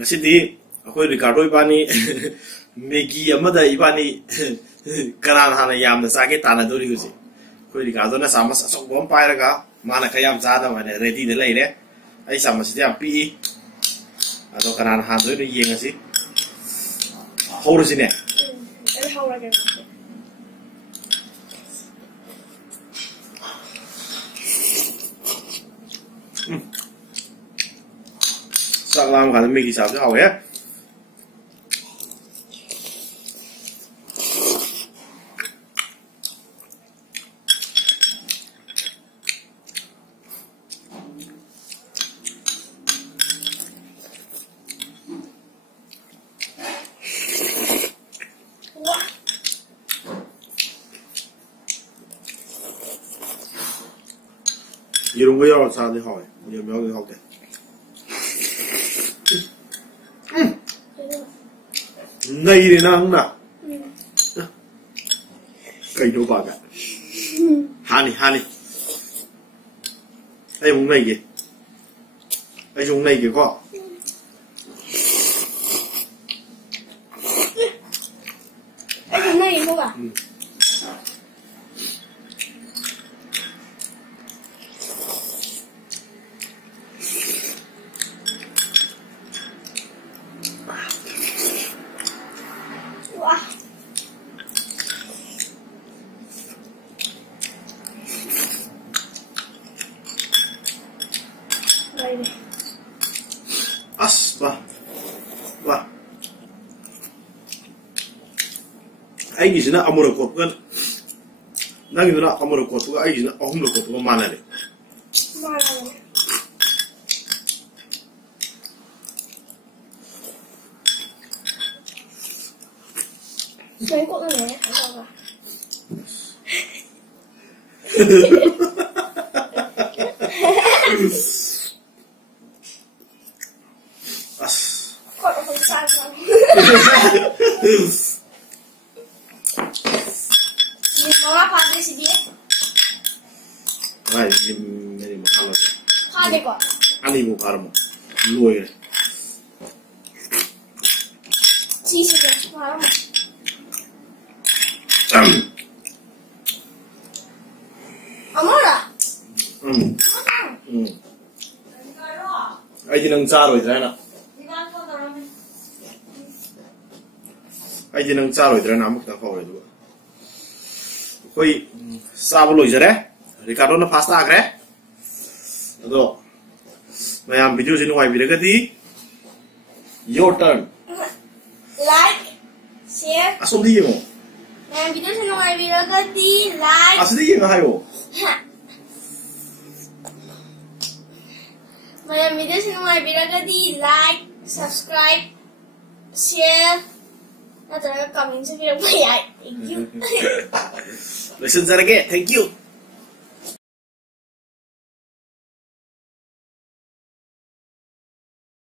ngasi akhoi Ricardo ibani Maggie amada ibani karan hana yamna sake tana dori husi akhoi Ricardo na samas asok bom pairaga mana kayam chada mane ready de leire ai samas ti am pi ado karan han doi yengasi howrusine ai howrage sak lam kan Maggie sao chứ hầu á 이런 거 여러 사람들이 하네. 이런 명이 하게. 내일이 나나. cây đồ bạc ạ. Hani. Đây vùng này kìa. Đây vùng này kìa có. Đây vùng này không ạ? Wah. Ai gisi na amuro ko kan. Nangi na amuro ko to ai gisi na ahum ko to mana le. Cái cỗ này này, ăn sao Cỗ nó không sao sao. Mình có bác phát đi gì Ai ini mau kalau ni. Phát đi kok. Ani mau karma. Luai ni. Chi sih kan, malam. Amora. Ai chỉ nâng xa rồi thế nào? Ai chỉ nâng xa rồi thế nào? Mất cả khẩu rồi đúng không? Koi xa bao lâu rồi đấy? Ricardo nó pasta cái đấy. Rồi. Mày làm video trên ngoài video cái gì? Your turn. Like, share. À xong đi gì không? Mày làm video trên ngoài video cái gì? Like. À xong đi gì mà hay không? Mày làm video trên ngoài video cái gì? Like, subscribe, share. Nó tới comment trên video của mày. Thank you. Listen ra cái, thank you.